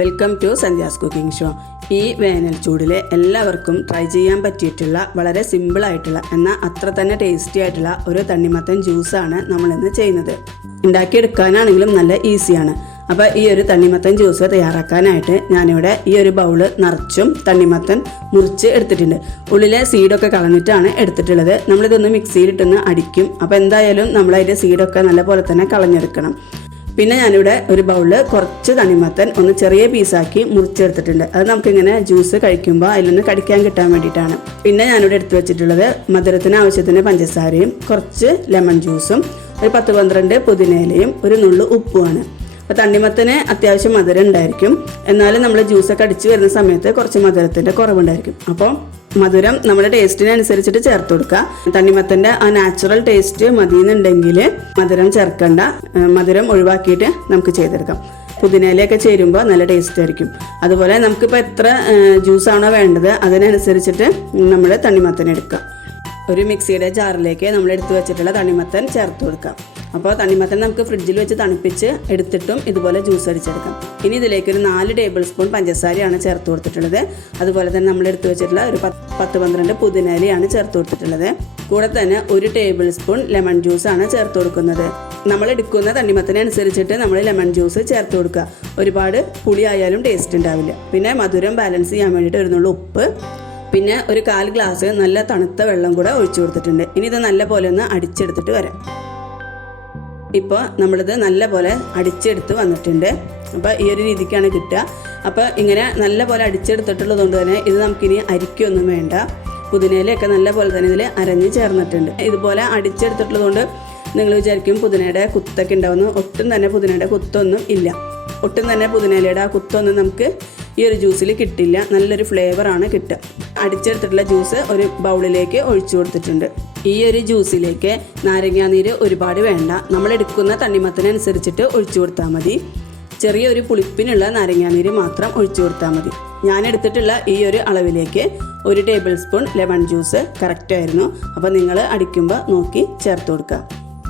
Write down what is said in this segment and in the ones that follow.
Welcome to Sandhya's cooking show. ഈ വേനൽ ചൂടിൽ എല്ലാവർക്കും ട്രൈ ചെയ്യാൻ പറ്റിയിട്ടുള്ള വളരെ സിമ്പിളായിട്ടുള്ള എന്നാൽ അത്ര തന്നെ ടേസ്റ്റി ആയിട്ടുള്ള ഒരു തണ്ണിമത്തൻ ജ്യൂസാണ് നമ്മളിന്ന് ചെയ്യുന്നത്. ഉണ്ടാക്കിയെടുക്കാനാണെങ്കിലും നല്ല ഈസിയാണ്. അപ്പോൾ ഈ ഒരു തണ്ണിമത്തൻ ജ്യൂസ് തയ്യാറാക്കാനായിട്ട് ഞാനിവിടെ ഈ ഒരു ബൗള് നിറച്ചും തണ്ണിമത്തൻ മുറിച്ച് എടുത്തിട്ടുണ്ട്. ഉള്ളിലെ സീഡൊക്കെ കളഞ്ഞിട്ടാണ് എടുത്തിട്ടുള്ളത്. നമ്മളിതൊന്ന് മിക്സിയിലിട്ടൊന്ന് അടിക്കും. അപ്പോൾ എന്തായാലും നമ്മളതിൻ്റെ സീഡൊക്കെ നല്ല പോലെ തന്നെ കളഞ്ഞെടുക്കണം. പിന്നെ ഞാനിവിടെ ഒരു ബൗളിൽ കുറച്ച് തണ്ണിമത്തൻ ഒന്ന് ചെറിയ പീസാക്കി മുറിച്ചെടുത്തിട്ടുണ്ട്. അത് നമുക്കിങ്ങനെ ജ്യൂസ് കഴിക്കുമ്പോൾ അതിലൊന്ന് കടിക്കാൻ കിട്ടാൻ വേണ്ടിയിട്ടാണ്. പിന്നെ ഞാനിവിടെ എടുത്തു വെച്ചിട്ടുള്ളത് മധുരത്തിന് ആവശ്യത്തിന് പഞ്ചസാരയും കുറച്ച് ലെമൺ ജ്യൂസും ഒരു 10-12 പുതിനയിലയും ഒരു നുള്ളു ഉപ്പുമാണ്. അപ്പോൾ തണ്ണിമത്തന് അത്യാവശ്യം മധുരം ഉണ്ടായിരിക്കും, എന്നാലും നമ്മൾ ജ്യൂസൊക്കെ അടിച്ച് വരുന്ന സമയത്ത് കുറച്ച് മധുരത്തിൻ്റെ കുറവുണ്ടായിരിക്കും. അപ്പോൾ മധുരം നമ്മുടെ ടേസ്റ്റിനനുസരിച്ചിട്ട് ചേർത്ത് കൊടുക്കുക. തണ്ണിമത്തൻ്റെ ആ നാച്ചുറൽ ടേസ്റ്റ് മതിയെന്നുണ്ടെങ്കിൽ മധുരം ചേർക്കണ്ട, മധുരം ഒഴിവാക്കിയിട്ട് നമുക്ക് ചെയ്തെടുക്കാം. പുതിനയിലയൊക്കെ ചേരുമ്പോൾ നല്ല ടേസ്റ്റ് ആയിരിക്കും. അതുപോലെ നമുക്കിപ്പോൾ എത്ര ജ്യൂസാണോ വേണ്ടത് അതിനനുസരിച്ചിട്ട് നമ്മൾ തണ്ണിമത്തൻ എടുക്കാം. ഒരു മിക്സിയുടെ ജാറിലേക്ക് നമ്മൾ എടുത്തു വെച്ചിട്ടുള്ള തണ്ണിമത്തൻ ചേർത്ത് കൊടുക്കാം. അപ്പോൾ തണ്ണിമത്തൻ നമുക്ക് ഫ്രിഡ്ജിൽ വെച്ച് തണുപ്പിച്ച് എടുത്തിട്ടും ഇതുപോലെ ജ്യൂസ് അടിച്ചെടുക്കാം. ഇനി ഇതിലേക്ക് ഒരു 4 ടേബിൾ സ്പൂൺ പഞ്ചസാരയാണ് ചേർത്ത് കൊടുത്തിട്ടുള്ളത്. അതുപോലെ തന്നെ നമ്മൾ എടുത്തു വെച്ചിട്ടുള്ള ഒരു 10-12 പുതിനയിലയാണ് ചേർത്ത് കൊടുത്തിട്ടുള്ളത്. കൂടെ തന്നെ 1 ടേബിൾ സ്പൂൺ ലെമൺ ജ്യൂസാണ് ചേർത്ത് കൊടുക്കുന്നത്. നമ്മൾ എടുക്കുന്ന തണ്ണിമത്തനനുസരിച്ചിട്ട് നമ്മൾ ലെമൺ ജ്യൂസ് ചേർത്ത് കൊടുക്കുക. ഒരുപാട് പുളി ആയാലും ടേസ്റ്റ് ഉണ്ടാവില്ല. പിന്നെ മധുരം ബാലൻസ് ചെയ്യാൻ വേണ്ടിയിട്ട് ഒരു നുള്ളു ഉപ്പ്, പിന്നെ ഒരു 1/4 ഗ്ലാസ് നല്ല തണുത്ത വെള്ളം കൂടെ ഒഴിച്ചു കൊടുത്തിട്ടുണ്ട്. ഇനി ഇത് നല്ല പോലെ ഒന്ന് അടിച്ചെടുത്തിട്ട് വരാം. ഇപ്പോൾ നമ്മളിത് നല്ല പോലെ അടിച്ചെടുത്ത് വന്നിട്ടുണ്ട്. അപ്പോൾ ഈ ഒരു രീതിക്കാണ് കിട്ടുക. അപ്പോൾ ഇങ്ങനെ നല്ല പോലെ അടിച്ചെടുത്തിട്ടുള്ളത് കൊണ്ട് തന്നെ ഇത് നമുക്കിനി അരിക്കൊന്നും വേണ്ട. പുതിനയിലൊക്കെ നല്ല പോലെ തന്നെ ഇതിൽ അരഞ്ഞ് ചേർന്നിട്ടുണ്ട്. ഇതുപോലെ അടിച്ചെടുത്തിട്ടുള്ളത് കൊണ്ട് നിങ്ങൾ വിചാരിക്കും പുതിനയുടെ കുത്തൊക്കെ ഉണ്ടാവുന്നു. ഒട്ടും തന്നെ പുതിനയുടെ കുത്തൊന്നും ഇല്ല. ഒട്ടും തന്നെ പുതിനയിലയുടെ ആ കുത്തൊന്നും നമുക്ക് ഈ ഒരു ജ്യൂസിൽ കിട്ടില്ല. നല്ലൊരു ഫ്ലേവറാണ് കിട്ടുക. അടിച്ചെടുത്തിട്ടുള്ള ജ്യൂസ് ഒരു ബൗളിലേക്ക് ഒഴിച്ചു കൊടുത്തിട്ടുണ്ട്. ഈ ഒരു ജ്യൂസിലേക്ക് നാരങ്ങാനീര് ഒരുപാട് വേണ്ട. നമ്മൾ എടുക്കുന്ന തണ്ണിമത്തനനുസരിച്ചിട്ട് ഒഴിച്ചു കൊടുത്താൽ മതി. ചെറിയൊരു പുളിപ്പിനുള്ള നാരങ്ങാനീര് മാത്രം ഒഴിച്ചു കൊടുത്താൽ മതി. ഞാൻ എടുത്തിട്ടുള്ള ഈ ഒരു അളവിലേക്ക് 1 ടേബിൾ സ്പൂൺ ലെമൺ ജ്യൂസ് കറക്റ്റായിരുന്നു. അപ്പോൾ നിങ്ങൾ അടിക്കുമ്പോൾ നോക്കി ചേർത്ത് കൊടുക്കുക.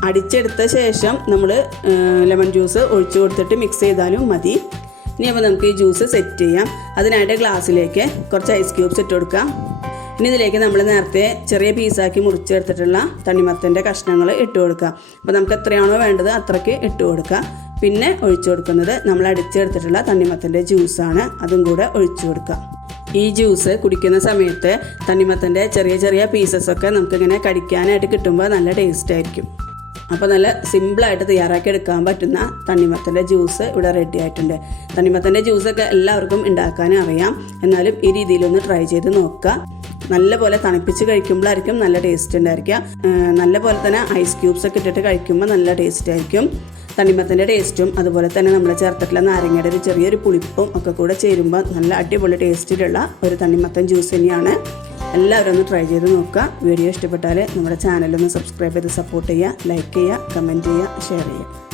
അടിച്ചെടുത്ത ശേഷം നമ്മൾ ലെമൺ ജ്യൂസ് ഒഴിച്ചു കൊടുത്തിട്ട് മിക്സ് ചെയ്താലും മതി. ഇനി അപ്പോൾ നമുക്ക് ഈ ജ്യൂസ് സെറ്റ് ചെയ്യാം. അതിനായിട്ട് ഗ്ലാസ്സിലേക്ക് കുറച്ച് ഐസ് ക്യൂബ്സ് ഇട്ട് കൊടുക്കാം. ഇനി ഇതിലേക്ക് നമ്മൾ നേരത്തെ ചെറിയ പീസാക്കി മുറിച്ചെടുത്തിട്ടുള്ള തണ്ണിമത്തൻ്റെ കഷ്ണങ്ങൾ ഇട്ട് കൊടുക്കുക. അപ്പോൾ നമുക്ക് എത്രയാണോ വേണ്ടത് അത്രയ്ക്ക് ഇട്ട് കൊടുക്കുക. പിന്നെ ഒഴിച്ചു കൊടുക്കുന്നത് നമ്മൾ അടിച്ചെടുത്തിട്ടുള്ള തണ്ണിമത്തൻ്റെ ജ്യൂസാണ്. അതും കൂടെ ഒഴിച്ചു കൊടുക്കുക. ഈ ജ്യൂസ് കുടിക്കുന്ന സമയത്ത് തണ്ണിമത്തൻ്റെ ചെറിയ ചെറിയ പീസസൊക്കെ നമുക്കിങ്ങനെ കടിക്കാനായിട്ട് കിട്ടുമ്പോൾ നല്ല ടേസ്റ്റ് ആയിരിക്കും. അപ്പോൾ നല്ല സിമ്പിളായിട്ട് തയ്യാറാക്കി എടുക്കാൻ പറ്റുന്ന തണ്ണിമത്തൻ്റെ ജ്യൂസ് ഇവിടെ റെഡി ആയിട്ടുണ്ട്. തണ്ണിമത്തൻ്റെ ജ്യൂസൊക്കെ എല്ലാവർക്കും ഉണ്ടാക്കാനും അറിയാം. എന്നാലും ഈ രീതിയിലൊന്ന് ട്രൈ ചെയ്ത് നോക്കുക. നല്ല പോലെ തണുപ്പിച്ച് കഴിക്കുമ്പോഴായിരിക്കും നല്ല ടേസ്റ്റ് ഉണ്ടായിരിക്കുക. നല്ല പോലെ തന്നെ ഐസ് ക്യൂബ്സ് ഒക്കെ ഇട്ടിട്ട് കഴിക്കുമ്പോൾ നല്ല ടേസ്റ്റ് ആയിരിക്കും. തണ്ണിമത്തൻ്റെ ടേസ്റ്റും അതുപോലെ തന്നെ നമ്മൾ ചേർത്തിട്ടുള്ള നാരങ്ങയുടെ ഒരു ചെറിയൊരു പുളിപ്പും ഒക്കെ കൂടെ ചേരുമ്പോൾ നല്ല അടിപൊളി ടേസ്റ്റിലുള്ള ഒരു തണ്ണിമത്തൻ ജ്യൂസ് തന്നെയാണ്. എല്ലാവരും ഒന്ന് ട്രൈ ചെയ്ത് നോക്കുക. വീഡിയോ ഇഷ്ടപ്പെട്ടാൽ നമ്മുടെ ചാനലൊന്ന് സബ്സ്ക്രൈബ് ചെയ്ത് സപ്പോർട്ട് ചെയ്യുക, ലൈക്ക് ചെയ്യുക, കമൻറ്റ് ചെയ്യുക, ഷെയർ ചെയ്യുക.